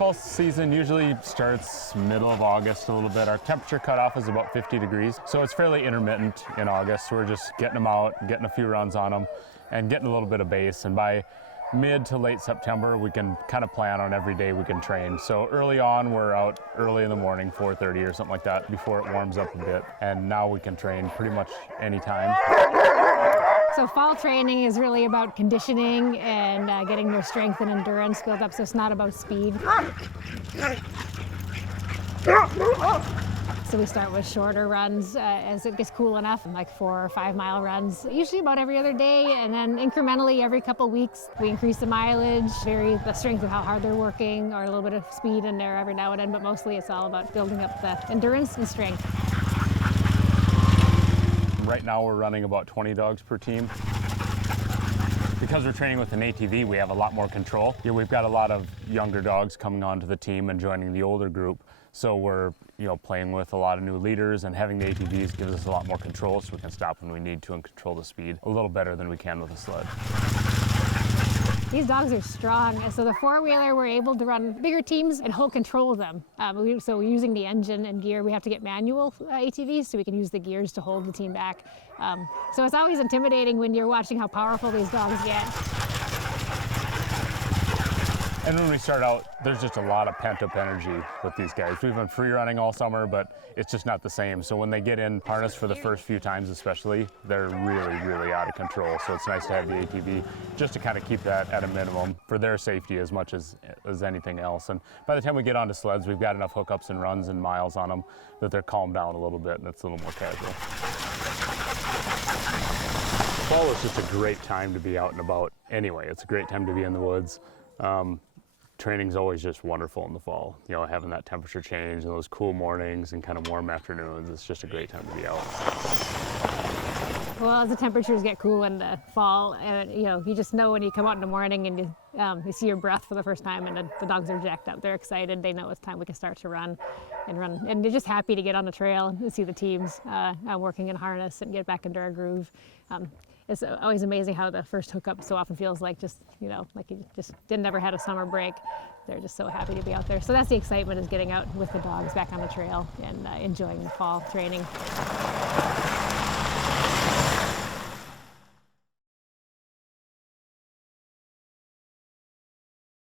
fall season usually starts middle of August a little bit. Our temperature cutoff is about 50 degrees, so it's fairly intermittent in August. We're just getting them out, getting a few runs on them, and getting a little bit of base. And by mid to late September, we can kind of plan on every day we can train. So early on, we're out early in the morning, 4:30 or something like that, before it warms up a bit. And now we can train pretty much anytime. So fall training is really about conditioning and getting their strength and endurance built up, so it's not about speed. So we start with shorter runs as it gets cool enough, like 4 or 5 mile runs, usually about every other day, and then incrementally every couple weeks we increase the mileage, vary the strength of how hard they're working, or a little bit of speed in there every now and then, but mostly it's all about building up the endurance and strength. Right now we're running about 20 dogs per team. Because we're training with an ATV, we have a lot more control. We've got a lot of younger dogs coming onto the team and joining the older group. So we're playing with a lot of new leaders, and having the ATVs gives us a lot more control, so we can stop when we need to and control the speed a little better than we can with a sled. These dogs are strong, so the four-wheeler, we're able to run bigger teams and hold control of them. So using the engine and gear, we have to get manual ATVs, so we can use the gears to hold the team back. So it's always intimidating when you're watching how powerful these dogs get. And when we start out, there's just a lot of pent-up energy with these guys. We've been free running all summer, but it's just not the same. So when they get in harness for the first few times especially, they're really, really out of control. So it's nice to have the ATV just to kind of keep that at a minimum for their safety as much as anything else. And by the time we get onto sleds, we've got enough hookups and runs and miles on them that they're calmed down a little bit, and it's a little more casual. Fall is just a great time to be out and about anyway. It's a great time to be in the woods. Training's always just wonderful in the fall. Having that temperature change and those cool mornings and kind of warm afternoons, it's just a great time to be out. Well, as the temperatures get cool in the fall, you just know when you come out in the morning and you see your breath for the first time, and the dogs are jacked up. They're excited. They know it's time we can start to run, and they're just happy to get on the trail and see the teams working in harness and get back into our groove. It's always amazing how the first hookup so often feels like like you just never had a summer break. They're just so happy to be out there. So that's the excitement, is getting out with the dogs back on the trail and enjoying the fall training.